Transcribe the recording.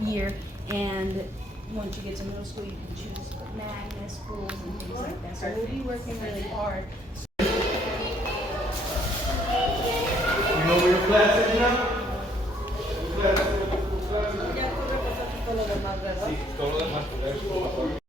year. And once you get to middle school, you can choose magnet schools and things like that. So we'll be working really hard. You know where your class is now? Your class is- Ya tú repasaste todo lo demás, ¿verdad? Sí, todo lo demás, pero es como-